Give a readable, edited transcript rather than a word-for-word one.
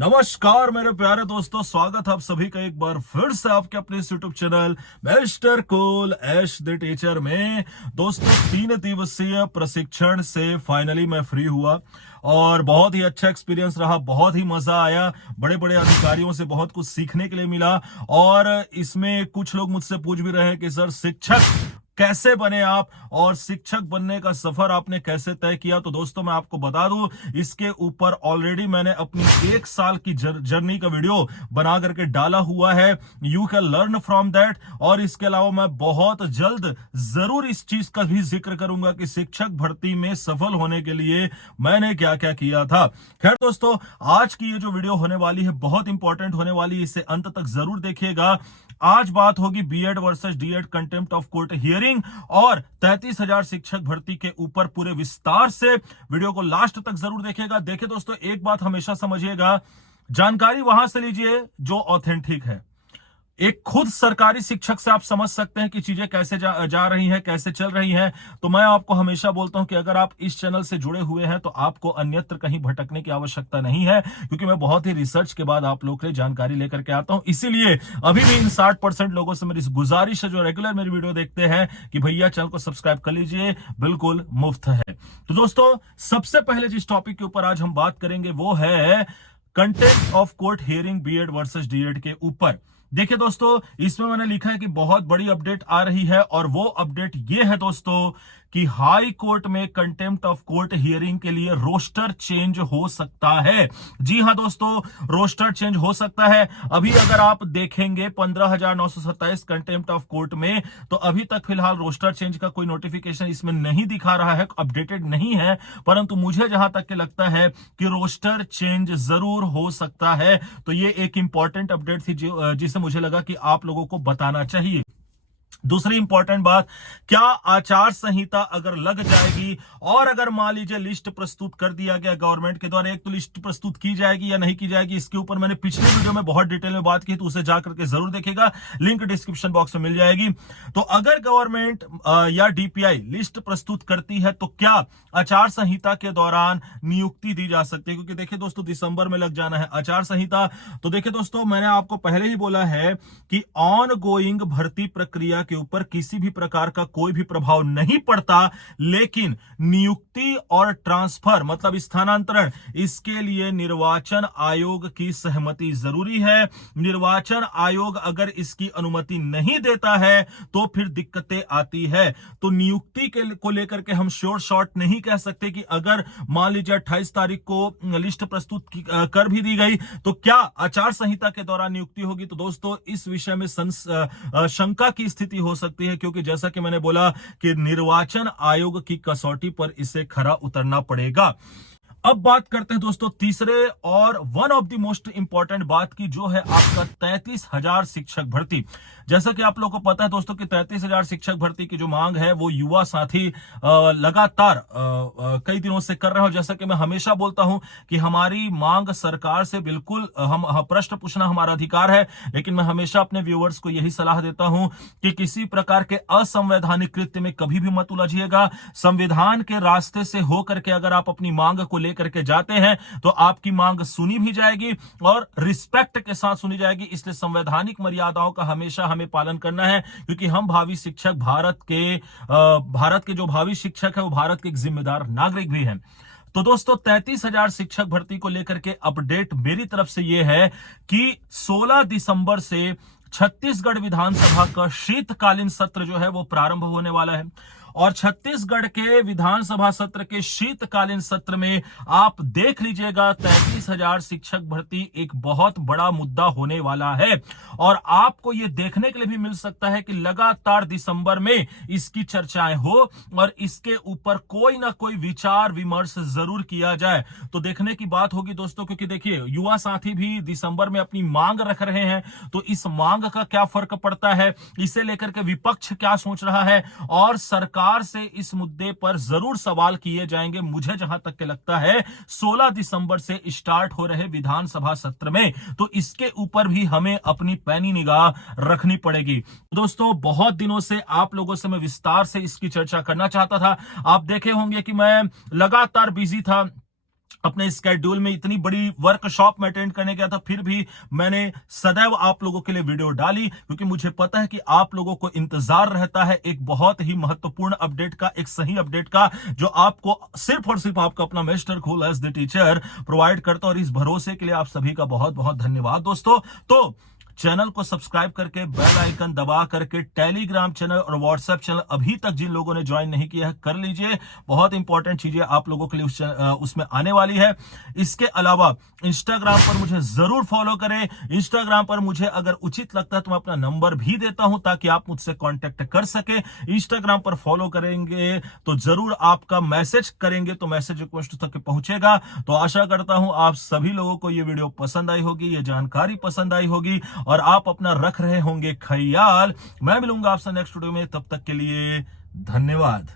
नमस्कार मेरे प्यारे दोस्तों, स्वागत है आप सभी का एक बार फिर से आपके अपने YouTube channel Mister Cool Ash the teacher में। दोस्तों 3 दिवसीय प्रशिक्षण से फाइनली मैं फ्री हुआ और बहुत ही अच्छा एक्सपीरियंस रहा, बहुत ही मजा आया। बड़े बड़े अधिकारियों से बहुत कुछ सीखने के लिए मिला और इसमें कुछ लोग मुझसे पूछ भी रहे हैं कि सर शिक्षक कैसे बने आप और शिक्षक बनने का सफर आपने कैसे तय किया। तो दोस्तों मैं आपको बता दूं, इसके ऊपर ऑलरेडी मैंने अपनी 1 साल की जर्नी का वीडियो बना करके डाला हुआ है। You can learn from that. और इसके अलावा मैं बहुत जल्द जरूर इस चीज का भी जिक्र करूंगा कि शिक्षक भर्ती में सफल होने के लिए मैंने क्या क्या किया था। खैर दोस्तों, आज की ये जो वीडियो होने वाली है बहुत इंपॉर्टेंट होने वाली है, इसे अंत तक जरूर देखिएगा। आज बात होगी BEd versus DEd contempt of court hearing और 33,000 शिक्षक भर्ती के ऊपर पूरे विस्तार से। वीडियो को लास्ट तक जरूर देखिएगा। देखिए दोस्तों, एक बात हमेशा समझिएगा, जानकारी वहां से लीजिए जो ऑथेंटिक है। एक खुद सरकारी शिक्षक से आप समझ सकते हैं कि चीजें कैसे जा रही हैं, कैसे चल रही हैं। तो मैं आपको हमेशा बोलता हूं कि अगर आप इस चैनल से जुड़े हुए हैं तो आपको अन्यत्र कहीं भटकने की आवश्यकता नहीं है, क्योंकि मैं बहुत ही रिसर्च के बाद आप लोगों के लिए जानकारी लेकर के आता हूं। इसीलिए अभी भी इन 60% लोगों से मेरी गुजारिश है जो रेगुलर मेरी वीडियो देखते हैं कि भैया चैनल को सब्सक्राइब कर लीजिए, बिल्कुल मुफ्त है। तो दोस्तों, सबसे पहले जिस टॉपिक के ऊपर आज हम बात करेंगे वो है contempt of court hearing BEd versus DEd के ऊपर। देखिए दोस्तों, इसमें मैंने लिखा है कि बहुत बड़ी अपडेट आ रही है और वो अपडेट ये है दोस्तों कि हाई कोर्ट में कंटेम्प्ट ऑफ कोर्ट हियरिंग के लिए रोस्टर चेंज हो सकता है। जी हां दोस्तों, रोस्टर चेंज हो सकता है। अभी अगर आप देखेंगे 15,927 कंटेम्प्ट ऑफ कोर्ट में, तो अभी तक फिलहाल रोस्टर चेंज का कोई नोटिफिकेशन इसमें नहीं दिखा रहा है, अपडेटेड नहीं है। परंतु मुझे जहां तक के लगता है कि रोस्टर चेंज जरूर हो सकता है। तो ये एक इंपॉर्टेंट अपडेट थी जिसे मुझे लगा कि आप लोगों को बताना चाहिए। दूसरी इंपॉर्टेंट बात, क्या आचार संहिता अगर लग जाएगी और अगर मान लीजिए लिस्ट प्रस्तुत कर दिया गया गवर्नमेंट के द्वारा, एक तो लिस्ट प्रस्तुत की जाएगी या नहीं की जाएगी, इसके ऊपर मैंने पिछले वीडियो में बहुत डिटेल में बात की, तो उसे जाकर के जरूर देखिएगा, लिंक डिस्क्रिप्शन बॉक्स में मिल जाएगी। तो अगर गवर्नमेंट या डीपीआई लिस्ट प्रस्तुत करती है तो क्या आचार संहिता के दौरान नियुक्ति दी जा सकती है, क्योंकि देखिए दोस्तों दिसंबर में लग जाना है आचार संहिता। तो देखिए दोस्तों, मैंने आपको पहले ही बोला है कि ऑन गोइंग भर्ती प्रक्रिया के ऊपर किसी भी प्रकार का कोई भी प्रभाव नहीं पड़ता, लेकिन नियुक्ति और ट्रांसफर मतलब स्थानांतरण, इसके लिए निर्वाचन आयोग की सहमति जरूरी है। निर्वाचन आयोग अगर इसकी अनुमति नहीं देता है तो फिर दिक्कतें आती है। तो नियुक्ति को लेकर के हम श्योर शॉट नहीं कह सकते कि अगर मान लीजिए 28 तारीख को लिस्ट प्रस्तुत कर भी दी गई तो क्या आचार संहिता के दौरान नियुक्ति होगी। तो दोस्तों, इस विषय में शंका की स्थिति हो सकती है, क्योंकि जैसा कि मैंने बोला कि निर्वाचन आयोग की कसौटी पर इसे खरा उतरना पड़ेगा। अब बात करते हैं दोस्तों तीसरे और one of the most important बात की, जो है आपका 33,000 शिक्षक भर्ती। जैसा कि आप लोगों को पता है दोस्तों कि 33,000 शिक्षक भर्ती की जो मांग है वो युवा साथी लगातार कई दिनों से कर रहे हो। जैसा कि मैं हमेशा बोलता हूं कि हमारी मांग सरकार से बिल्कुल, हम प्रश्न पूछना हमारा अधिकार है, लेकिन मैं हमेशा अपने व्यूअर्स को यही सलाह देता हूं कि किसी प्रकार के असंवैधानिक कृत्य में कभी भी मत उलझिएगा। संविधान के रास्ते से होकर के अगर आप अपनी मांग को लेकर के जाते हैं तो आपकी मांग सुनी भी जाएगी और रिस्पेक्ट के साथ सुनी जाएगी। इसलिए संवैधानिक मर्यादाओं का हमेशा हमें पालन करना है, क्योंकि हम भावी शिक्षक, भारत के जो भावी शिक्षक है वो भारत के एक जिम्मेदार नागरिक भी हैं। तो दोस्तों 33,000 शिक्षक भर्ती को लेकर के अपडेट मेरी तरफ से यह है कि 16 दिसंबर से छत्तीसगढ़ विधानसभा का शीतकालीन सत्र जो है वो प्रारंभ होने वाला है और छत्तीसगढ़ के विधानसभा सत्र के शीतकालीन सत्र में आप देख लीजिएगा 33,000 शिक्षक भर्ती एक बहुत बड़ा मुद्दा होने वाला है। और आपको यह देखने के लिए भी मिल सकता है कि लगातार दिसंबर में इसकी चर्चाएं हो और इसके ऊपर कोई ना कोई विचार विमर्श जरूर किया जाए। तो देखने की बात होगी दोस्तों, क्योंकि देखिए युवा साथी भी दिसंबर में अपनी मांग रख रहे हैं, तो इस मांग का क्या फर्क पड़ता है, इसे लेकर के विपक्ष क्या सोच रहा है और सरकार से इस मुद्दे पर जरूर सवाल किए जाएंगे। मुझे जहां तक के लगता है 16 दिसंबर से स्टार्ट हो रहे विधानसभा सत्र में, तो इसके ऊपर भी हमें अपनी पैनी निगाह रखनी पड़ेगी। दोस्तों, बहुत दिनों से आप लोगों से मैं विस्तार से इसकी चर्चा करना चाहता था। आप देखे होंगे कि मैं लगातार बिजी था अपने स्केड्यूल में इतनी बड़ी वर्कशॉप में अटेंड करने गया था, फिर भी मैंने सदैव आप लोगों के लिए वीडियो डाली, क्योंकि मुझे पता है कि आप लोगों को इंतजार रहता है एक बहुत ही महत्वपूर्ण अपडेट का, एक सही अपडेट का, जो आपको सिर्फ और सिर्फ आपका अपना Mister Cool as the teacher provide करता है। और इस भरोसे के लिए आप सभी का बहुत बहुत धन्यवाद दोस्तों। तो चैनल को सब्सक्राइब करके बेल आइकन दबा करके टेलीग्राम चैनल और व्हाट्सएप चैनल अभी तक जिन लोगों ने ज्वाइन नहीं किया है कर लीजिए। बहुत इंपॉर्टेंट चीजें आप लोगों के लिए उसमें आने वाली है। इसके अलावा इंस्टाग्राम पर मुझे जरूर फॉलो करें। इंस्टाग्राम पर मुझे अगर उचित लगता है तो मैं अपना नंबर भी देता हूं ताकि आप मुझसे कांटेक्ट कर सके। इंस्टाग्राम पर फॉलो करेंगे तो जरूर आपका मैसेज करेंगे तो मैसेज रिक्वेस्ट तक पहुंचेगा। तो आशा करता हूं आप सभी लोगों को यह वीडियो पसंद आई होगी, ये जानकारी पसंद आई होगी और आप अपना रख रहे होंगे ख्याल। मैं मिलूंगा आपसे नेक्स्ट वीडियो में, तब तक के लिए धन्यवाद।